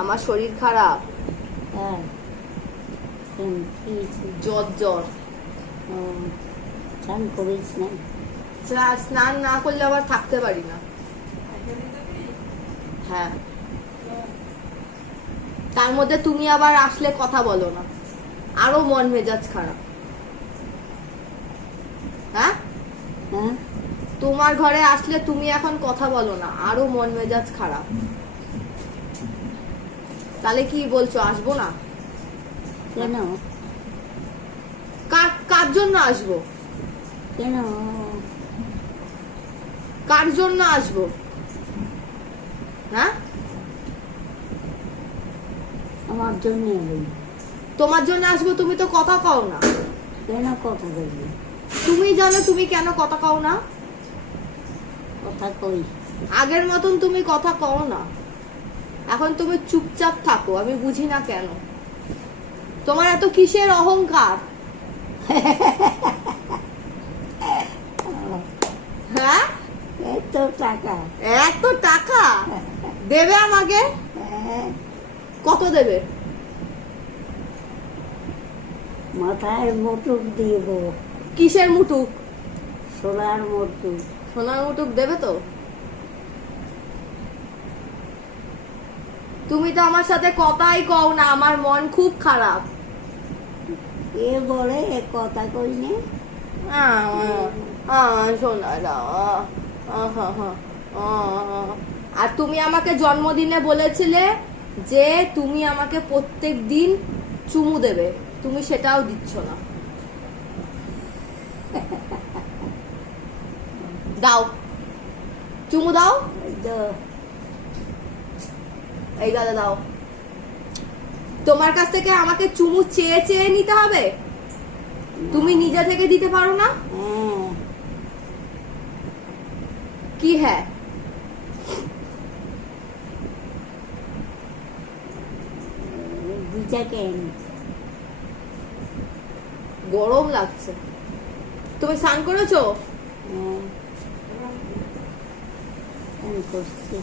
আমার শরীর খারাপ। হ্যাঁ, জ্বর জ্বর। স্নান করিস না? স্নান না করলে আবার থাকতে পারি না। হ্যাঁ, তার মধ্যে তুমি আবার আসলে কথা বলো না, আরো মন মেজাজ খারাপ। হ্যাঁ, তোমার ঘরে আসলে তুমি এখন কথা বলো না, আরো মন মেজাজ খারাপ। তাহলে কি বলছো, আসবো না? কেন? কার জন্য আসবো? কেন? কার জন্য আসবো? হ্যাঁ, আমার জন্য। তোমার জন্য আসবো? তুমি তো কথা কও না। কেন কথা বলবি? তুমি জানো তুমি কেন কথা কও না? কথা কই। আগের মতন তুমি কথা কও না, এখন তুমি চুপচাপ থাকো। আমি বুঝি না কেন তোমার এত কিসের অহংকার। হ্যাঁ, এত টাকা। এত টাকা দেবে আমাকে? কত দেবে? মাথায় মুটুক দিব। কিসের মুটুক? সোনার মুটুক। সোনার মুটুক দেবে তো? তুমি তো আমার সাথে কথাই কও না, আমার মন খুব খারাপ। এ বলে এ কথা কই নে। সোনারা, আর তুমি আমাকে জন্মদিনে বলেছিলে যে তুমি আমাকে প্রত্যেক দিন চুমু দেবে, তুমি সেটাও দিচ্ছ না। দাও, চুমু দাও। এই গালে দাও। তোমার কাছ থেকে আমাকে চুমু চেয়ে চেয়ে নিতে হবে? তুমি নিজে থেকে দিতে পারো না? কি? হ্যাঁ, গরম লাগছে। তুমি স্নান করেছো? করছি।